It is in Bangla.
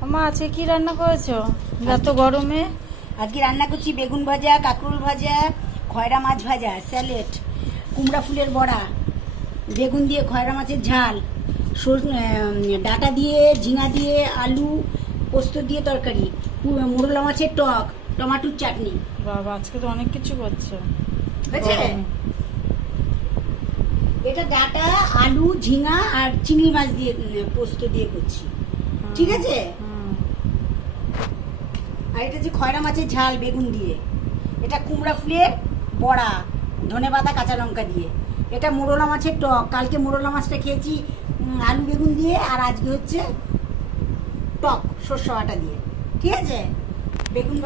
মা আজকে কি রান্না করেছো এত গরমে? আজকে রান্না করছি বেগুন ভাজা, কাঁকরোল ভাজা, খয়রা মাছ ভাজা, স্যালাড, কুমড়া ফুলের বড়া, বেগুন দিয়ে খয়রা মাছের ঝাল, ডাটা দিয়ে, ঝিঙা দিয়ে, আলু পোস্ত দিয়ে তরকারি, মোরলা মাছের টক, টমাটোর চাটনি। বাবা আজকে তো অনেক কিছু করছো। হয়েছে? গরমে। এটা ডাটা, আলু, ঝিঙা আর চিংড়ি মাছ দিয়ে পোস্ত দিয়ে করছি। ঠিক আছে? হুম। আর এটা যে খয়রা মাছের ঝাল বেগুন দিয়ে, এটা কুমড়া ফুলের বড়া, ধনেপাতা কাঁচা লঙ্কা দিয়ে, এটা মোরলা মাছের টক। কালকে মোরলা মাছটা খেয়েছি আলু বেগুন দিয়ে, আর আজকে হচ্ছে টক সর্ষে বাটা দিয়ে। ঠিক আছে? বেগুন